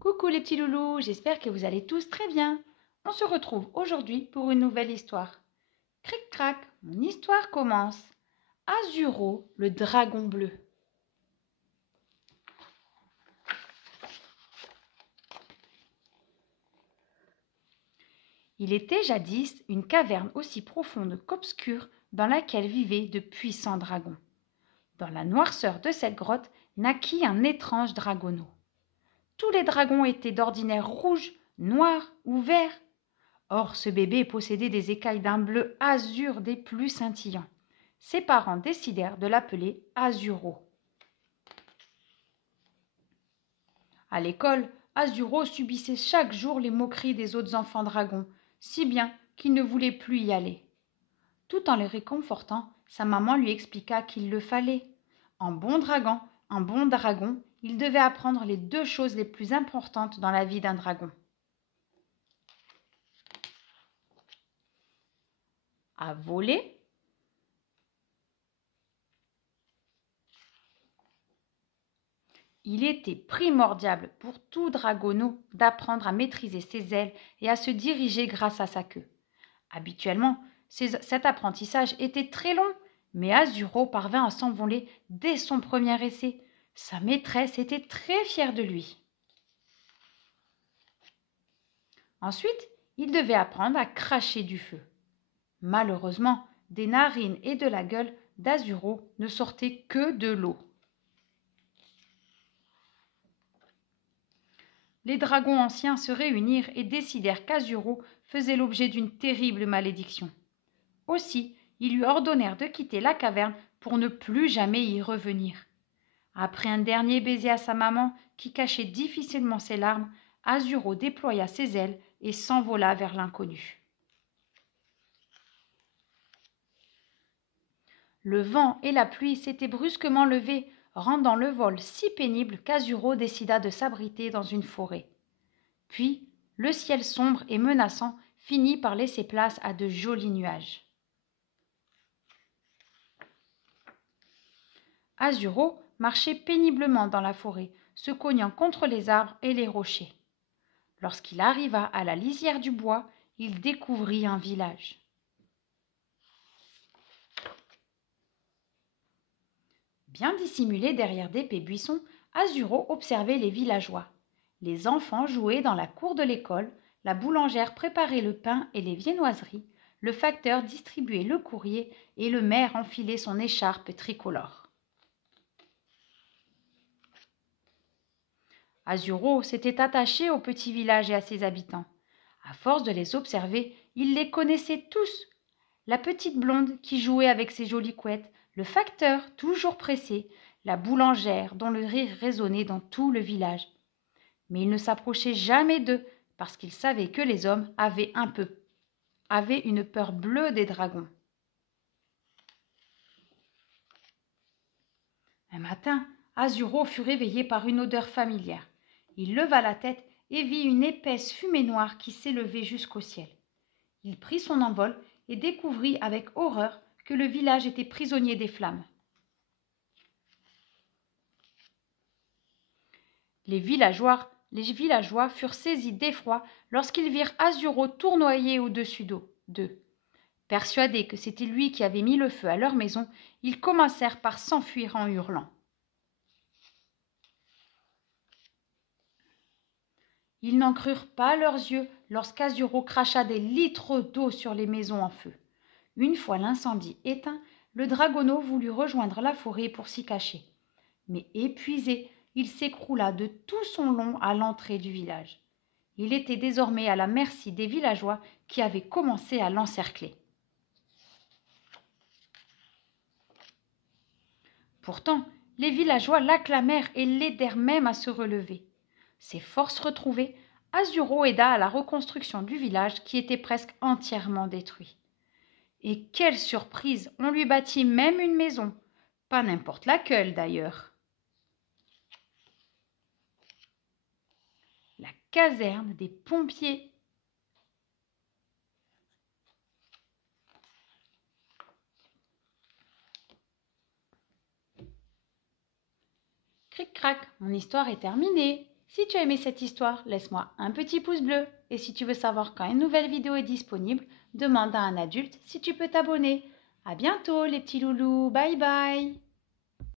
Coucou les petits loulous, j'espère que vous allez tous très bien. On se retrouve aujourd'hui pour une nouvelle histoire. Cric-crac, mon histoire commence. Azuro, le dragon bleu. Il était jadis une caverne aussi profonde qu'obscure dans laquelle vivaient de puissants dragons. Dans la noirceur de cette grotte naquit un étrange dragonneau. Tous les dragons étaient d'ordinaire rouges, noirs ou verts. Or, ce bébé possédait des écailles d'un bleu azur des plus scintillants. Ses parents décidèrent de l'appeler Azuro. À l'école, Azuro subissait chaque jour les moqueries des autres enfants dragons, si bien qu'il ne voulait plus y aller. Tout en les réconfortant, sa maman lui expliqua qu'il le fallait. En bon dragon, il devait apprendre les deux choses les plus importantes dans la vie d'un dragon. À voler. Il était primordial pour tout dragonneau d'apprendre à maîtriser ses ailes et à se diriger grâce à sa queue. Habituellement, cet apprentissage était très long, mais Azuro parvint à s'envoler dès son premier essai. Sa maîtresse était très fière de lui. Ensuite, il devait apprendre à cracher du feu. Malheureusement, des narines et de la gueule d'Azuro ne sortaient que de l'eau. Les dragons anciens se réunirent et décidèrent qu'Azuro faisait l'objet d'une terrible malédiction. Aussi, ils lui ordonnèrent de quitter la caverne pour ne plus jamais y revenir. Après un dernier baiser à sa maman, qui cachait difficilement ses larmes, Azuro déploya ses ailes et s'envola vers l'inconnu. Le vent et la pluie s'étaient brusquement levés, rendant le vol si pénible qu'Azuro décida de s'abriter dans une forêt. Puis, le ciel sombre et menaçant finit par laisser place à de jolis nuages. Azuro marchait péniblement dans la forêt, se cognant contre les arbres et les rochers. Lorsqu'il arriva à la lisière du bois, il découvrit un village. Bien dissimulé derrière d'épais buissons, Azuro observait les villageois. Les enfants jouaient dans la cour de l'école, la boulangère préparait le pain et les viennoiseries, le facteur distribuait le courrier et le maire enfilait son écharpe tricolore. Azuro s'était attaché au petit village et à ses habitants. À force de les observer, il les connaissait tous. La petite blonde qui jouait avec ses jolies couettes, le facteur toujours pressé, la boulangère dont le rire résonnait dans tout le village. Mais il ne s'approchait jamais d'eux parce qu'il savait que les hommes avaient une peur bleue des dragons. Un matin, Azuro fut réveillé par une odeur familière. Il leva la tête et vit une épaisse fumée noire qui s'élevait jusqu'au ciel. Il prit son envol et découvrit avec horreur que le village était prisonnier des flammes. Les villageois furent saisis d'effroi lorsqu'ils virent Azuro tournoyer au-dessus d'eux. Persuadés que c'était lui qui avait mis le feu à leur maison, ils commencèrent par s'enfuir en hurlant. Ils n'en crurent pas leurs yeux lorsqu'Azuro cracha des litres d'eau sur les maisons en feu. Une fois l'incendie éteint, le dragonneau voulut rejoindre la forêt pour s'y cacher. Mais épuisé, il s'écroula de tout son long à l'entrée du village. Il était désormais à la merci des villageois qui avaient commencé à l'encercler. Pourtant, les villageois l'acclamèrent et l'aidèrent même à se relever. Ses forces retrouvées, Azuro aida à la reconstruction du village qui était presque entièrement détruit. Et quelle surprise! On lui bâtit même une maison. Pas n'importe laquelle d'ailleurs. La caserne des pompiers. Cric-crac, mon histoire est terminée. Si tu as aimé cette histoire, laisse-moi un petit pouce bleu. Et si tu veux savoir quand une nouvelle vidéo est disponible, demande à un adulte si tu peux t'abonner. À bientôt les petits loulous, bye bye!